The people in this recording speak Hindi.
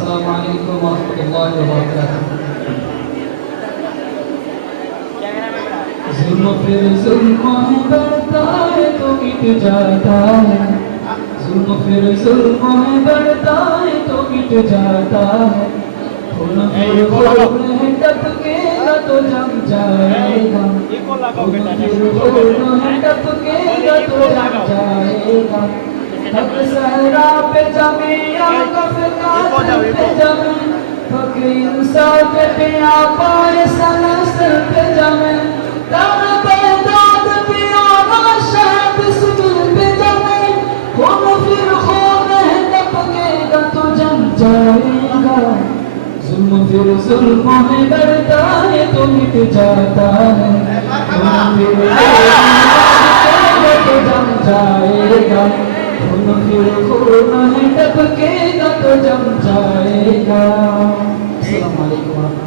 अस्सलामु अलैकुम व रहमतुल्लाहि व बरकातुहू। जुल्म फिर जुल्म है बढ़ता है तो मिट जाता है, जुल्म फिर जुल्म है बढ़ता है तो मिट जाता है, खून फिर खून है टपकेगा तो जम जाएगा, खून फिर खून है टपकेगा तो जम जाएगा। हक सहरा पे जमे या कातिल पे जमे, फक्र इंसाफ पे आपाए सनसर पे जमे, दाना बगदाद पे आना शहद सुजुल पे जमे, खून फिर खून है टपकेगा तो जम जाएगा, जुल्म फिर जुल्म है बढ़ता है तो मिट जाता है, खून फिर टपकेगा तो जम जाएगा, खून फिर खून है टपकेगा तो जम जाएगा। अस्सलामु अलैकुम।